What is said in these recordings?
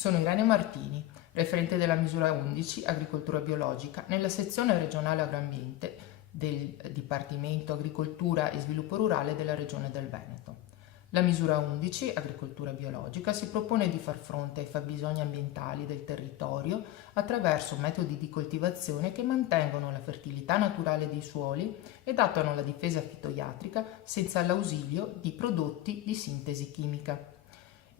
Sono Irene Martini, referente della misura 11 Agricoltura biologica nella sezione regionale agroambiente del Dipartimento Agricoltura e Sviluppo Rurale della Regione del Veneto. La misura 11 Agricoltura biologica si propone di far fronte ai fabbisogni ambientali del territorio attraverso metodi di coltivazione che mantengono la fertilità naturale dei suoli ed attuano la difesa fitoiatrica senza l'ausilio di prodotti di sintesi chimica.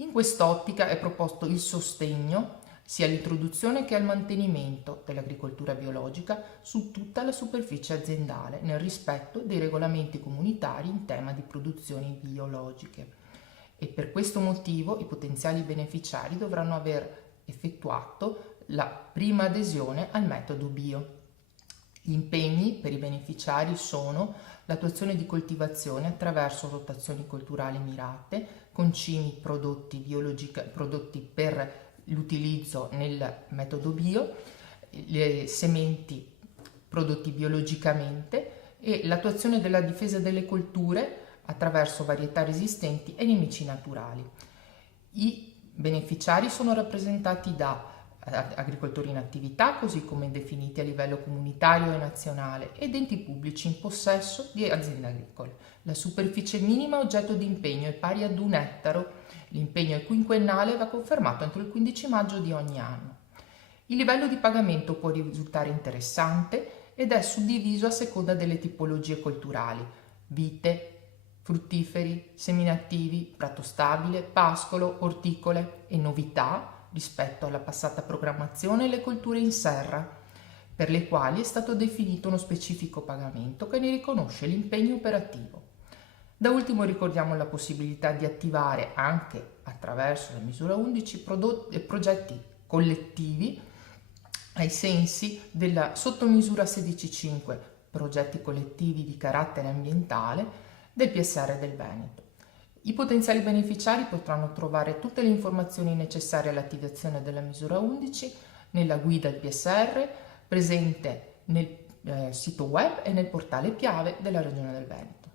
In quest'ottica è proposto il sostegno sia all'introduzione che al mantenimento dell'agricoltura biologica su tutta la superficie aziendale, nel rispetto dei regolamenti comunitari in tema di produzioni biologiche. E per questo motivo i potenziali beneficiari dovranno aver effettuato la prima adesione al metodo bio. Gli impegni per i beneficiari sono l'attuazione di coltivazione attraverso rotazioni colturali mirate, concimi prodotti per l'utilizzo nel metodo bio, le sementi prodotti biologicamente e l'attuazione della difesa delle colture attraverso varietà resistenti e nemici naturali. I beneficiari sono rappresentati da agricoltori in attività, così come definiti a livello comunitario e nazionale, ed enti pubblici in possesso di aziende agricole. La superficie minima oggetto di impegno è pari ad 1 ettaro. L'impegno è quinquennale e va confermato entro il 15 maggio di ogni anno. Il livello di pagamento può risultare interessante ed è suddiviso a seconda delle tipologie colturali: vite, fruttiferi, seminativi, prato stabile, pascolo, orticole e novità rispetto alla passata programmazione le colture in serra, per le quali è stato definito uno specifico pagamento che ne riconosce l'impegno operativo. Da ultimo ricordiamo la possibilità di attivare anche attraverso la misura 11 progetti collettivi ai sensi della sottomisura 16.5 progetti collettivi di carattere ambientale del PSR del Veneto. I potenziali beneficiari potranno trovare tutte le informazioni necessarie all'attivazione della misura 11 nella guida del PSR presente nel sito web e nel portale Piave della Regione del Veneto.